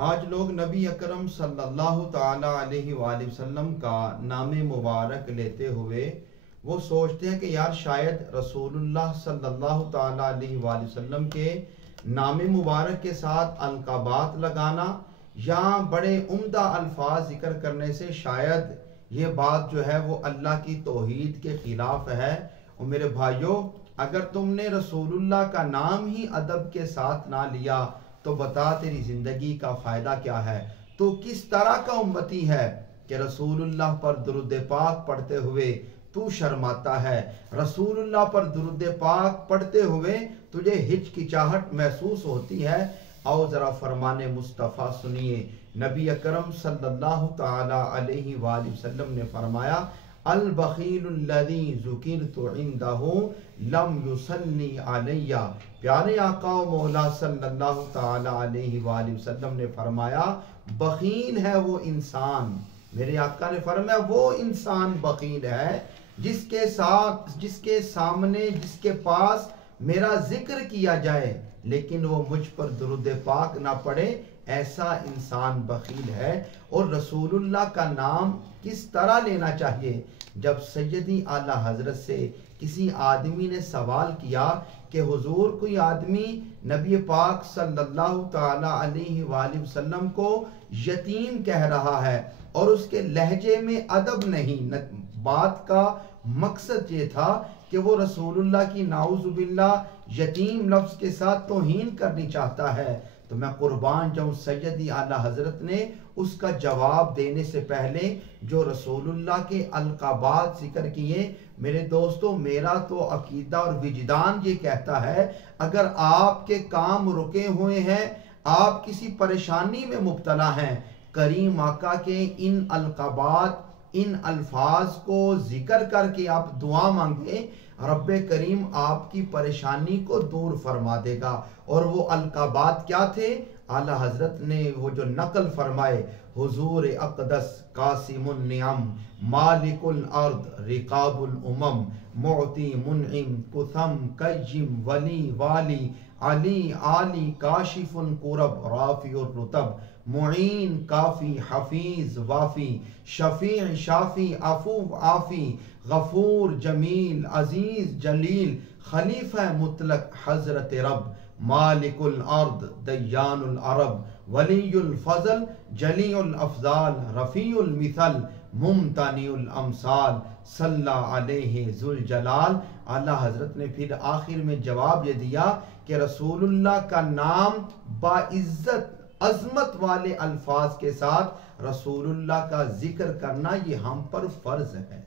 آج لوگ نبی اکرم صلی اللہ تعالی علیہ وآلہ وسلم کا نام مبارک لیتے ہوئے وہ سوچتے ہیں کہ یار شاید رسول اللہ صلی اللہ تعالی علیہ وآلہ وسلم کے نام مبارک کے ساتھ القابات لگانا یا بڑے عمدہ الفاظ ذکر کرنے سے شاید یہ بات جو ہے وہ اللہ کی توحید کے خلاف ہے۔ اور میرے بھائیوں، اگر تم نے رسول اللہ کا نام ہی ادب کے ساتھ نہ لیا تو بتا تیری زندگی کا فائدہ کیا ہے؟ تو کس طرح کا امتی ہے کہ رسول اللہ پر درود پاک پڑھتے ہوئے تو شرماتا ہے، رسول اللہ پر درود پاک پڑھتے ہوئے تجھے ہچکچاہٹ محسوس ہوتی ہے؟ آؤ ذرا فرمان مصطفیٰ سنیے۔ نبی اکرم صلی اللہ تعالی علیہ وآلہ وسلم نے فرمایا، البخیل الذی ذکرت عندہ لم یصلی علی۔ پیارے آقا و مولا صلی اللہ تعالی علیہ وآلہ وسلم نے فرمایا، بخیل ہے وہ انسان، میرے آقا نے فرمایا وہ انسان بخیل ہے جس کے سامنے جس کے پاس میرا ذکر کیا جائے لیکن وہ مجھ پر درود پاک نہ پڑے، ایسا انسان بخیل ہے۔ اور رسول اللہ کا نام کس طرح لینا چاہیے؟ جب سیدی اعلیٰ حضرت سے کسی آدمی نے سوال کیا کہ حضور کوئی آدمی نبی پاک صلی اللہ تعالی علیہ وآلہ وسلم کو یتیم کہہ رہا ہے اور اس کے لہجے میں ادب نہیں، بات کا مقصد یہ تھا کہ وہ رسول اللہ کی نعوذ باللہ یتیم لفظ کے ساتھ توہین کرنی چاہتا ہے، تو میں قربان جاؤں سیدی اعلیٰ حضرت نے اس کا جواب دینے سے پہلے جو رسول اللہ کے القابات ذکر کیے۔ میرے دوستو، میرا تو عقیدہ اور وجدان یہ کہتا ہے اگر آپ کے کام رکے ہوئے ہیں، آپ کسی پریشانی میں مبتلا ہیں، کریم آقا کے ان القابات، ان الفاظ کو ذکر کر کے آپ دعا مانگیں، رب کریم آپ کی پریشانی کو دور فرما دے گا۔ اور وہ القابات کیا تھے؟ اعلیٰ حضرت نے وہ جو نقل فرمائے، حضور اقدس قاسم النعم، مالک الارض، رقاب الامم، معطی منعم، قثم قیم، ولی والی، علی عالی، کاشف القرب، رافع الرتب، معین کافی، حفیظ وافی، شفیع شافی، عفو عافی، غفور جمیل، عزیز جلیل، خلیفہ مطلق حضرت رب، مالک الارض، دیان العرب، ولی الفضل، جلی الافضال، رفیع المثل، ممتنع الامثال، صلی علیہ ذوالجلال۔ اعلیٰ حضرت نے پھر آخر میں جواب یہ دیا کہ رسول اللہ کا نام باعزت عظمت والے الفاظ کے ساتھ رسول اللہ کا ذکر کرنا یہ ہم پر فرض ہے۔